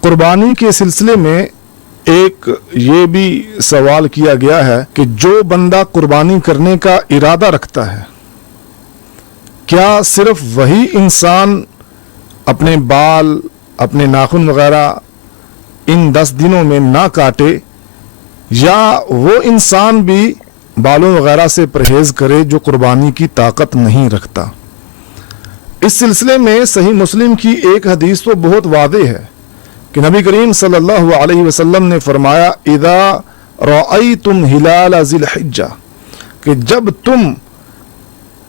قربانی کے سلسلے میں ایک یہ بھی سوال کیا گیا ہے کہ جو بندہ قربانی کرنے کا ارادہ رکھتا ہے، کیا صرف وہی انسان اپنے بال، اپنے ناخن وغیرہ ان 10 دنوں میں نہ کاٹے، یا وہ انسان بھی بالوں وغیرہ سے پرہیز کرے جو قربانی کی طاقت نہیں رکھتا؟ اس سلسلے میں صحیح مسلم کی ایک حدیث تو بہت واضح ہے کہ نبی کریم صلی اللہ علیہ وسلم نے فرمایا اذا رأیتم ہلال ذی الحجہ، کہ جب تم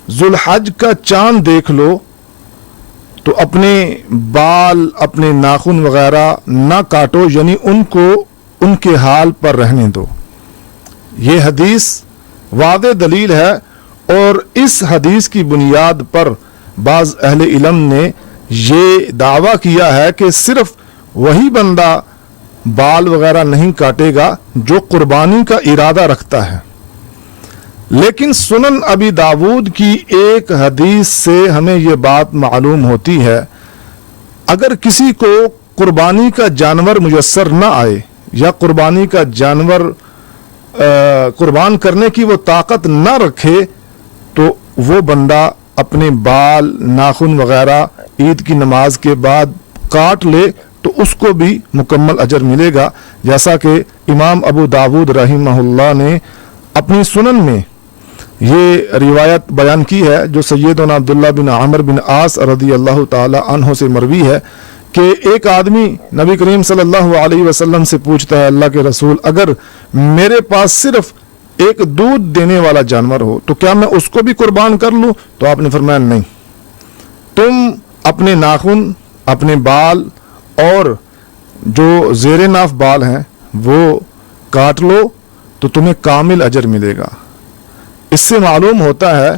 ذوالحج کا چاند دیکھ لو تو اپنے بال، اپنے ناخن وغیرہ نہ کاٹو، یعنی ان کو ان کے حال پر رہنے دو۔ یہ حدیث واضح دلیل ہے، اور اس حدیث کی بنیاد پر بعض اہل علم نے یہ دعویٰ کیا ہے کہ صرف وہی بندہ بال وغیرہ نہیں کاٹے گا جو قربانی کا ارادہ رکھتا ہے۔ لیکن سنن ابی داود کی ایک حدیث سے ہمیں یہ بات معلوم ہوتی ہے، اگر کسی کو قربانی کا جانور میسر نہ آئے یا قربانی کا جانور قربان کرنے کی وہ طاقت نہ رکھے، تو وہ بندہ اپنے بال، ناخن وغیرہ عید کی نماز کے بعد کاٹ لے تو اس کو بھی مکمل اجر ملے گا، جیسا کہ امام ابو داود رحمہ اللہ نے اپنی سنن میں یہ روایت بیان کی ہے، جو سیدنا عبداللہ بن عمر بن عاص رضی اللہ تعالی عنہ سے مروی ہے کہ ایک آدمی نبی کریم صلی اللہ علیہ وسلم سے پوچھتا ہے، اللہ کے رسول، اگر میرے پاس صرف ایک دودھ دینے والا جانور ہو تو کیا میں اس کو بھی قربان کر لوں؟ تو آپ نے فرمایا نہیں، تم اپنے ناخن، اپنے بال اور جو زیر ناف بال ہیں وہ کاٹ لو تو تمہیں کامل اجر ملے گا۔ اس سے معلوم ہوتا ہے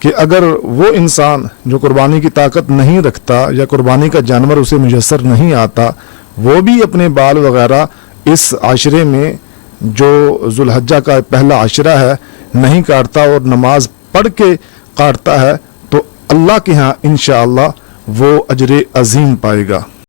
کہ اگر وہ انسان جو قربانی کی طاقت نہیں رکھتا یا قربانی کا جانور اسے میسر نہیں آتا، وہ بھی اپنے بال وغیرہ اس عشرے میں جو ذوالحجہ کا پہلا عشرہ ہے نہیں کاٹتا اور نماز پڑھ کے کاٹتا ہے، تو اللہ کے ہاں انشاءاللہ وہ اجر عظیم پائے گا۔